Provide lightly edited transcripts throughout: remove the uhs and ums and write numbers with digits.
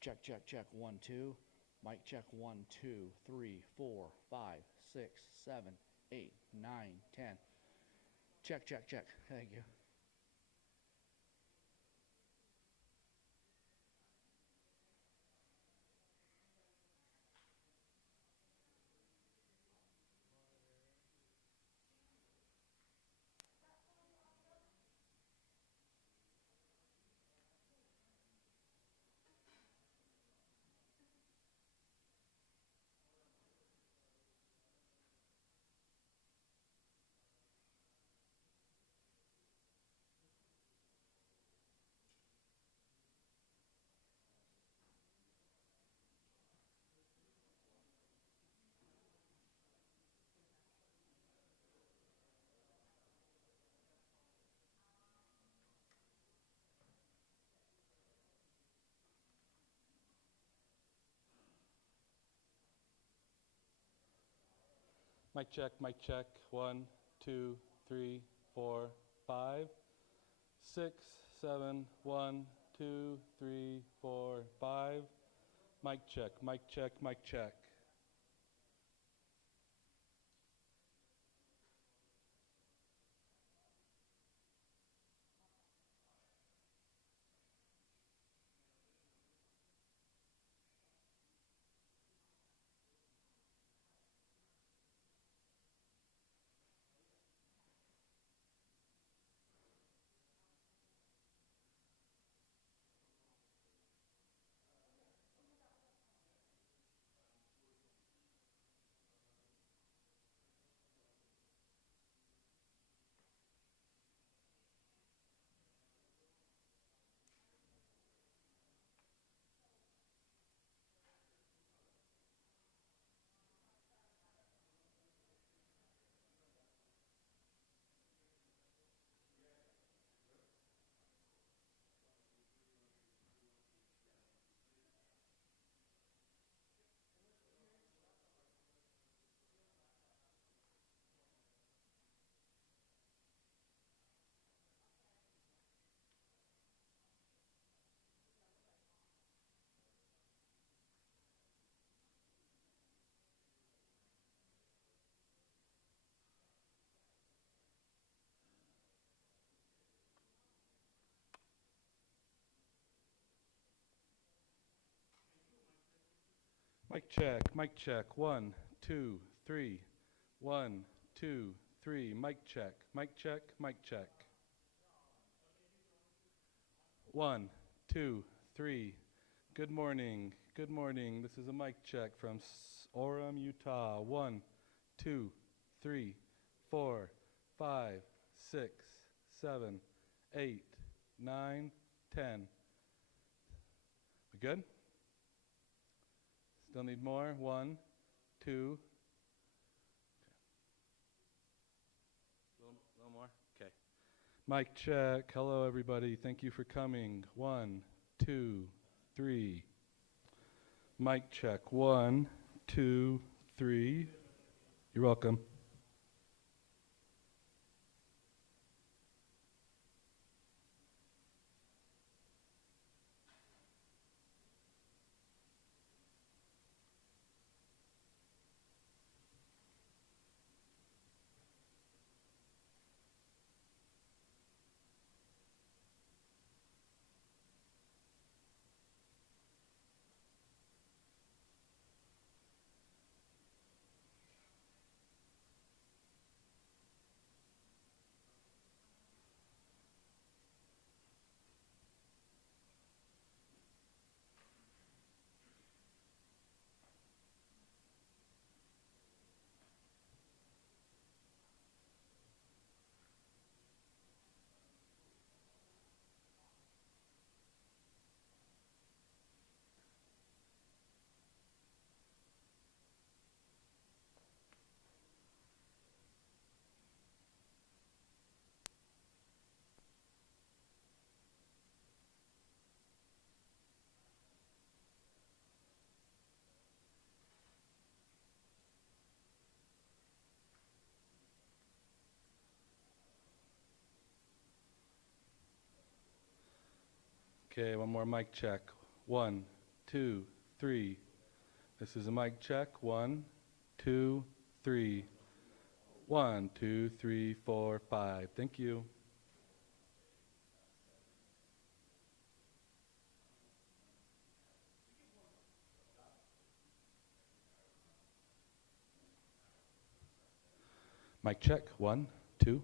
Check, check, check. 1, 2. Mic check. 1, 2, 3, 4, 5, 6, 7, 8, 9, 10. Check, check, check. Thank you. Mic check, mic check. 1, 2, 3, 4, 5, 6, 7, 1, 2, 3, 4, 5. Mic check, mic check, mic check. Mic check, mic check. 1, 2, 3. 1, 2, 3. Mic check, mic check, mic check. 1, 2, 3. Good morning, good morning. This is a mic check from Orem, Utah. 1, 2, 3, 4, 5, 6, 7, 8, 9, 10. We good? Still need more? 1, 2. Okay. A little more? Okay. Mic check. Hello, everybody. Thank you for coming. 1, 2, 3. Mic check. 1, 2, 3. You're welcome. Okay, one more mic check. 1, 2, 3. This is a mic check. 1, 2, 3. 1, 2, 3, 4, 5. Thank you. Mic check. 1, 2.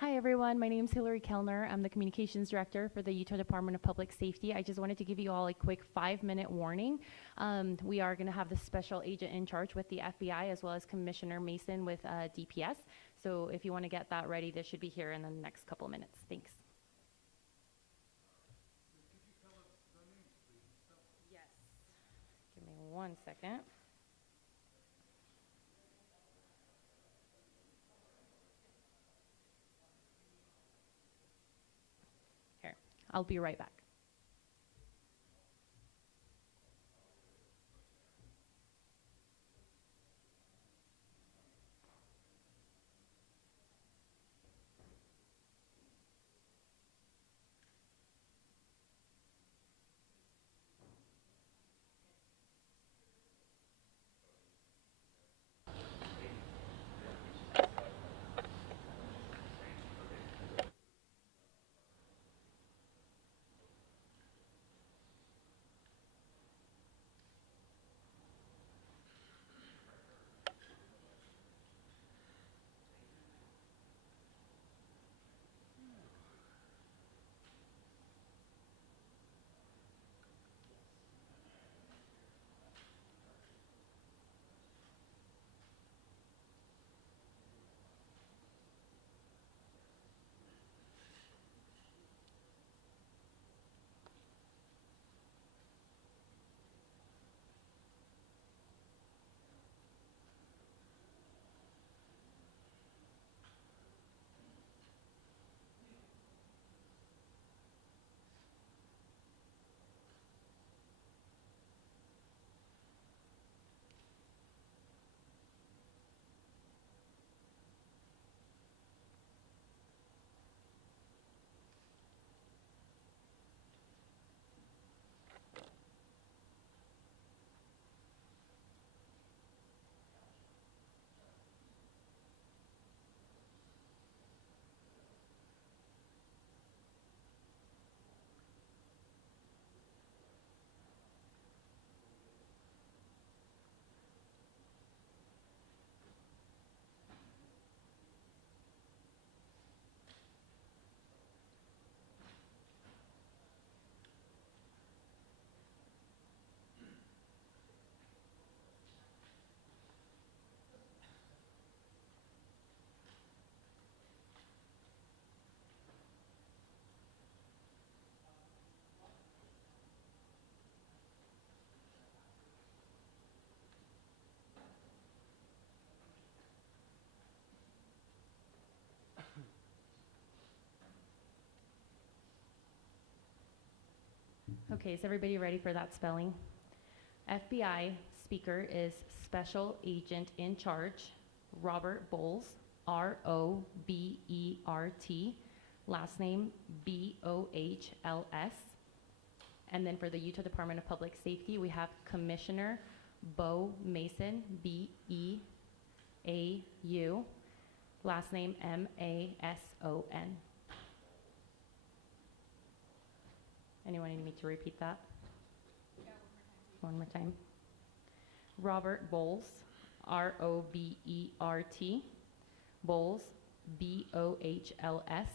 Hi everyone, my name is Hillary Kellner. I'm the Communications Director for the Utah Department of Public Safety. I just wanted to give you all a quick 5-minute warning. We are going to have the special agent in charge with the FBI as well as Commissioner Mason with DPS. So if you want to get that ready, this should be here in the next couple of minutes. Thanks. Yes. Give me 1 second. Here, I'll be right back. Okay, is everybody ready for that spelling? FBI speaker is Special Agent in Charge Robert Bowles, R-O-B-E-R-T, last name B-O-H-L-S. And then for the Utah Department of Public Safety, we have Commissioner Bo Mason, B-E-A-U, last name M-A-S-O-N. Anyone need me to repeat that? Yeah, one more time. Robert Bowles, R-O-B-E-R-T, Bowles, B-O-H-L-S,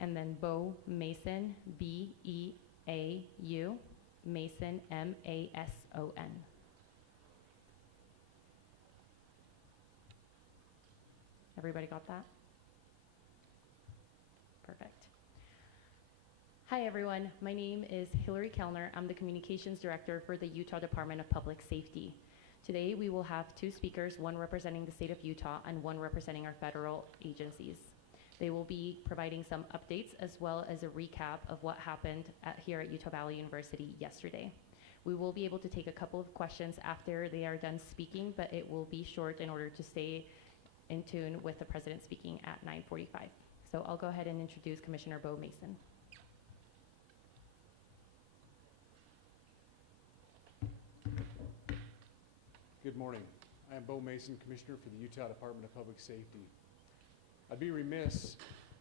and then Bo Mason, B-E-A-U, Mason, M-A-S-O-N. Everybody got that? Perfect. Hi everyone, my name is Hillary Kellner. I'm the Communications Director for the Utah Department of Public Safety. Today we will have two speakers, one representing the state of Utah and one representing our federal agencies. They will be providing some updates as well as a recap of what happened here at Utah Valley University yesterday. We will be able to take a couple of questions after they are done speaking, but it will be short in order to stay in tune with the president speaking at 9:45. So I'll go ahead and introduce Commissioner Bo Mason. Good morning. I am Bo Mason, Commissioner for the Utah Department of Public Safety. I'd be remiss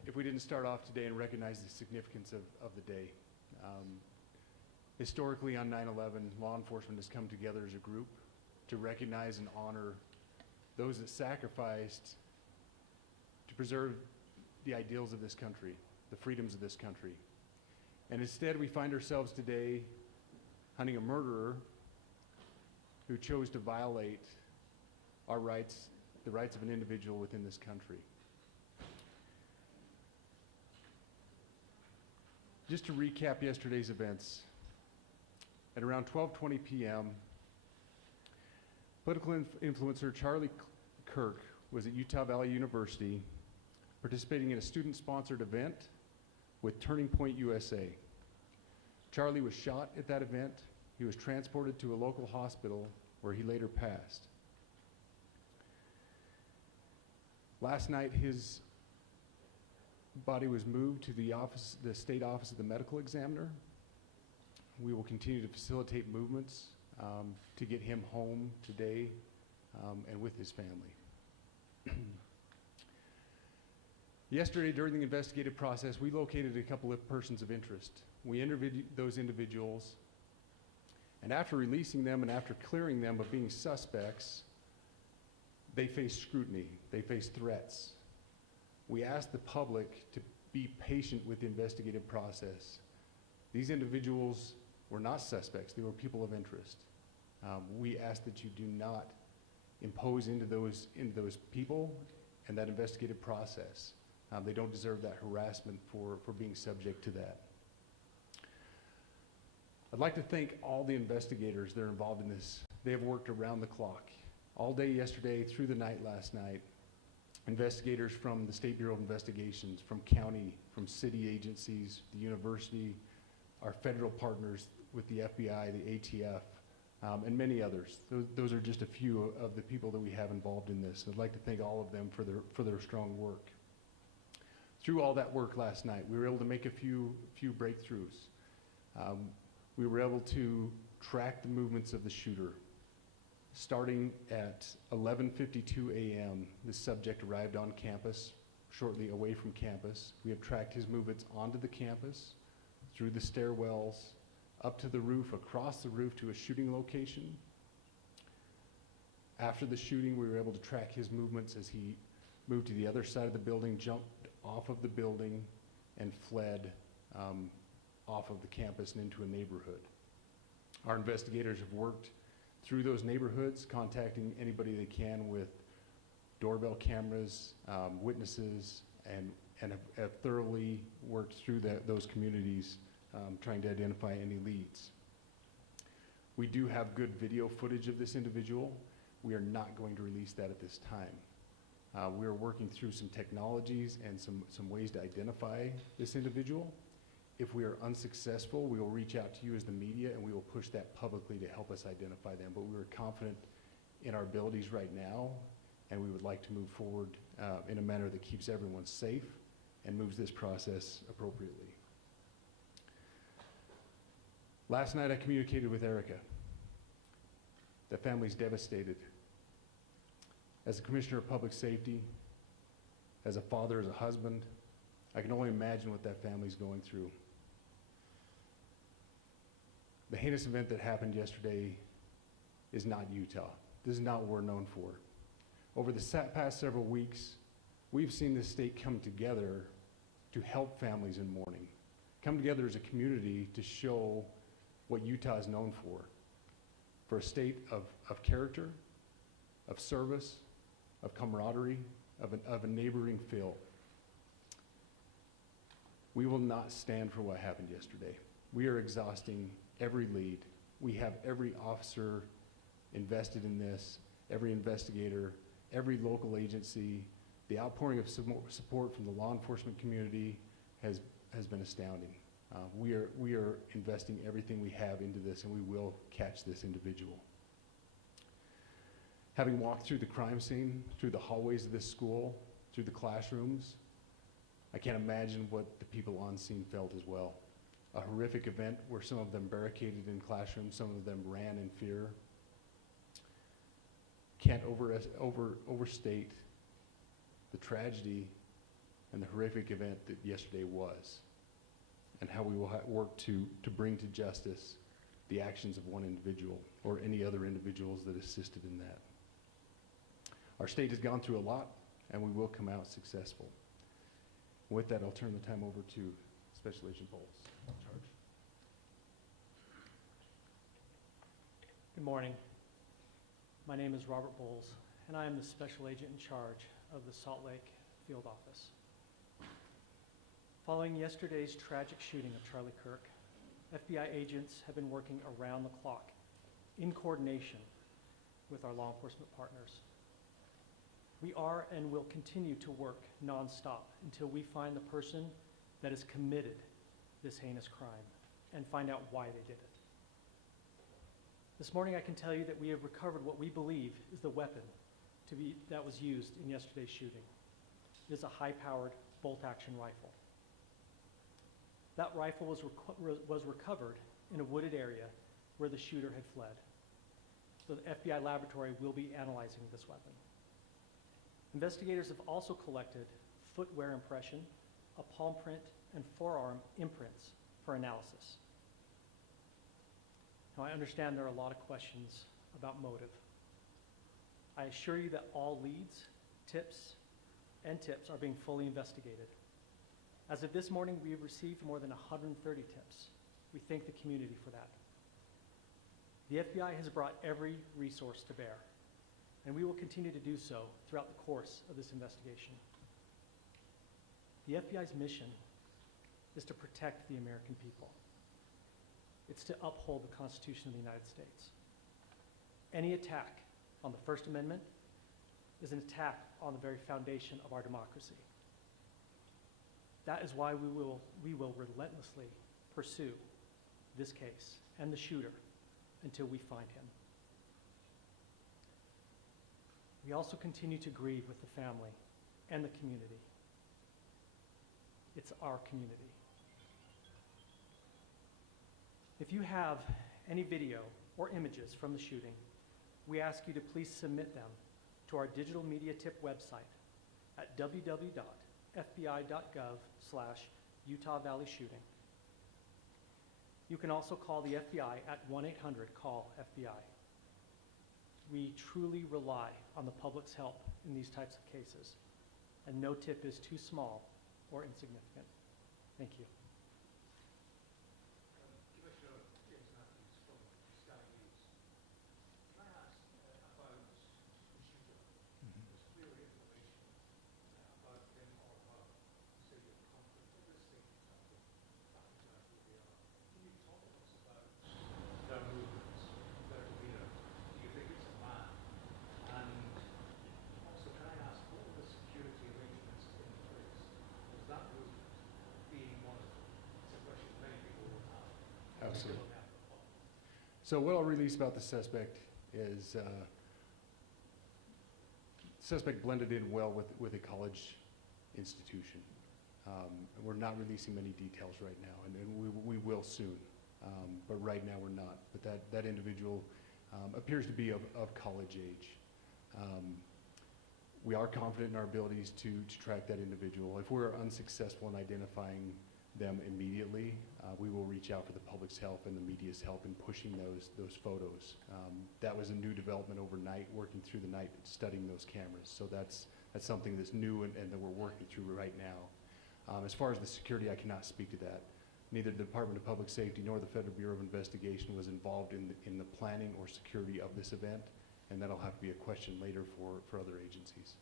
if we didn't start off today and recognize the significance of the day. Historically on 9/11, law enforcement has come together as a group to recognize and honor those that sacrificed to preserve the ideals of this country, the freedoms of this country. And instead we find ourselves today hunting a murderer who chose to violate our rights, the rights of an individual within this country. Just to recap yesterday's events, at around 12:20 p.m., political influencer Charlie Kirk was at Utah Valley University participating in a student-sponsored event with Turning Point USA. Charlie was shot at that event. He was transported to a local hospital where he later passed. Last night, his body was moved to the state office of the medical examiner. We will continue to facilitate movements to get him home today and with his family. Yesterday, during the investigative process, we located a couple of persons of interest. We interviewed those individuals, and after releasing them and after clearing them of being suspects, they faced scrutiny, they faced threats. We asked the public to be patient with the investigative process. These individuals were not suspects, they were people of interest. We ask that you do not impose into those people and that investigative process. They don't deserve that harassment for being subject to that. I'd like to thank all the investigators that are involved in this. They have worked around the clock. All day yesterday, through the night last night, investigators from the State Bureau of Investigations, from county, from city agencies, the university, our federal partners with the FBI, the ATF, and many others. Those are just a few of the people that we have involved in this. I'd like to thank all of them for their strong work. Through all that work last night, we were able to make a few breakthroughs. We were able to track the movements of the shooter. Starting at 11:52 a.m., the subject arrived on campus, shortly away from campus. We have tracked his movements onto the campus, through the stairwells, up to the roof, across the roof to a shooting location. After the shooting, we were able to track his movements as he moved to the other side of the building, jumped off of the building, and fled off of the campus and into a neighborhood. Our investigators have worked through those neighborhoods, contacting anybody they can with doorbell cameras, witnesses, and have thoroughly worked through those communities, trying to identify any leads. We do have good video footage of this individual. We are not going to release that at this time. We are working through some technologies and some ways to identify this individual. If we are unsuccessful, we will reach out to you as the media and we will push that publicly to help us identify them. But we are confident in our abilities right now, and we would like to move forward in a manner that keeps everyone safe and moves this process appropriately. Last night I communicated with Erica. The family's devastated. As a commissioner of public safety, as a father, as a husband, I can only imagine what that family's going through. The heinous event that happened yesterday is not Utah. This is not what we're known for. Over the past several weeks, we've seen this state come together to help families in mourning, come together as a community to show what Utah is known for a state of character, of service, of camaraderie, of a neighboring feel. We will not stand for what happened yesterday. We are exhausting every lead. We have every officer invested in this, every investigator, every local agency. The outpouring of support from the law enforcement community has been astounding. We are investing everything we have into this, and we will catch this individual. Having walked through the crime scene, through the hallways of this school, through the classrooms, I can't imagine what the people on scene felt as well. A horrific event where some of them barricaded in classrooms, some of them ran in fear. Can't overstate the tragedy and the horrific event that yesterday was, and how we will work to bring to justice the actions of one individual or any other individuals that assisted in that. Our state has gone through a lot, and we will come out successful. With that, I'll turn the time over to Special Agent Bowles. Charge. Good morning. My name is Robert Bowles, and I am the Special Agent in charge of the Salt Lake Field Office. Following yesterday's tragic shooting of Charlie Kirk, FBI agents have been working around the clock in coordination with our law enforcement partners. We are and will continue to work nonstop until we find the person that has committed this heinous crime and find out why they did it. This morning I can tell you that we have recovered what we believe is the weapon that was used in yesterday's shooting. It is a high-powered bolt-action rifle. That rifle was recovered in a wooded area where the shooter had fled. So the FBI laboratory will be analyzing this weapon. Investigators have also collected footwear impression, a palm print, and forearm imprints for analysis. Now, I understand there are a lot of questions about motive. I assure you that all leads, tips are being fully investigated. As of this morning, we have received more than 130 tips. We thank the community for that. The FBI has brought every resource to bear, and we will continue to do so throughout the course of this investigation. The FBI's mission is to protect the American people. It's to uphold the Constitution of the United States. Any attack on the First Amendment is an attack on the very foundation of our democracy. That is why we will relentlessly pursue this case and the shooter until we find him. We also continue to grieve with the family and the community. It's our community. If you have any video or images from the shooting, we ask you to please submit them to our digital media tip website at www.fbi.gov/Utah Valley Shooting. You can also call the FBI at 1-800-CALL-FBI. We truly rely on the public's help in these types of cases, and no tip is too small or insignificant. Thank you. So what I'll release about the suspect is suspect blended in well with a college institution. We're not releasing many details right now, and we will soon, but right now we're not. But that individual appears to be of college age. We are confident in our abilities to track that individual. If we're unsuccessful in identifying them immediately, we will reach out for the public's help and the media's help in pushing those photos. That was a new development overnight, working through the night, studying those cameras. So that's something that's new and that we're working through right now. As far as the security, I cannot speak to that. Neither the Department of Public Safety nor the Federal Bureau of Investigation was involved in the planning or security of this event, and that'll have to be a question later for other agencies.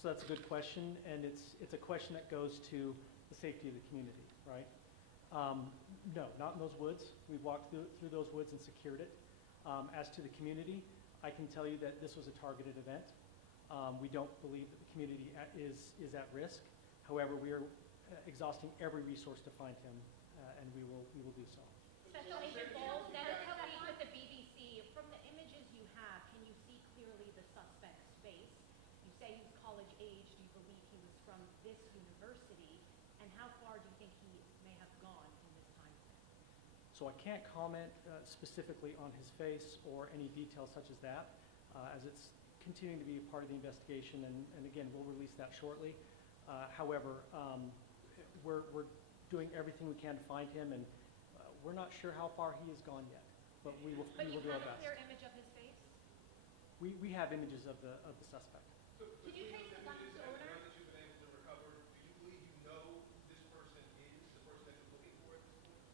So that's a good question, and it's a question that goes to the safety of the community, right? No, not in those woods. We've walked through those woods and secured it. As to the community, I can tell you that this was a targeted event. We don't believe that the community is at risk. However, we are exhausting every resource to find him, and we will do so. Special Agent Bowles, Dennis Kelly with the BBC. From the images you have, can you see clearly the suspect's face? You say he's college age. Do you believe he was from this university? And how far do you think he may have gone in this time frame? So I can't comment specifically on his face or any details such as that, as it's continuing to be a part of the investigation, and again, we'll release that shortly. However, we're doing everything we can to find him, and we're not sure how far he has gone yet, but we will do our best. But you have a clear image of his face? We have images of the suspect. Did you trace the gun's owner? Now that you've been able to recover, do you believe you know this person is the person that you're looking for at this point?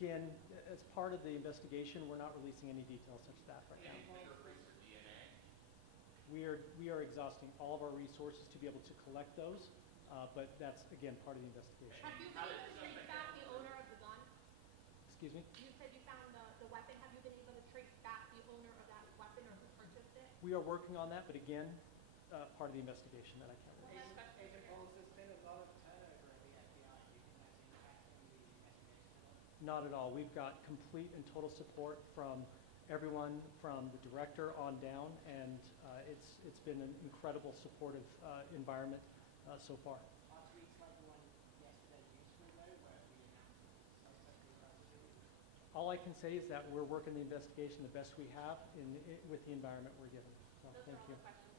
Again, as part of the investigation, we're not releasing any details such as that right now. Any fingerprints or DNA? We are exhausting all of our resources to be able to collect those, but that's, again, part of the investigation. Have you been able to trace back the owner of the gun? Excuse me? You said you found the weapon. Have you been able to trace back the owner of that weapon or who purchased it? We are working on that, but again, part of the investigation that I can't release. Agent Bowles, there's been a lot of turnover at the FBI. Do you think that's impacting the investigation? Not at all. We've got complete and total support from everyone, from the director on down, and it's been an incredible supportive environment so far. Are tweets like the one yesterday useful, though, where we announced that the suspect was arrested? All I can say is that we're working the investigation the best we have with the environment we're given. So, Those thank are all you. the questions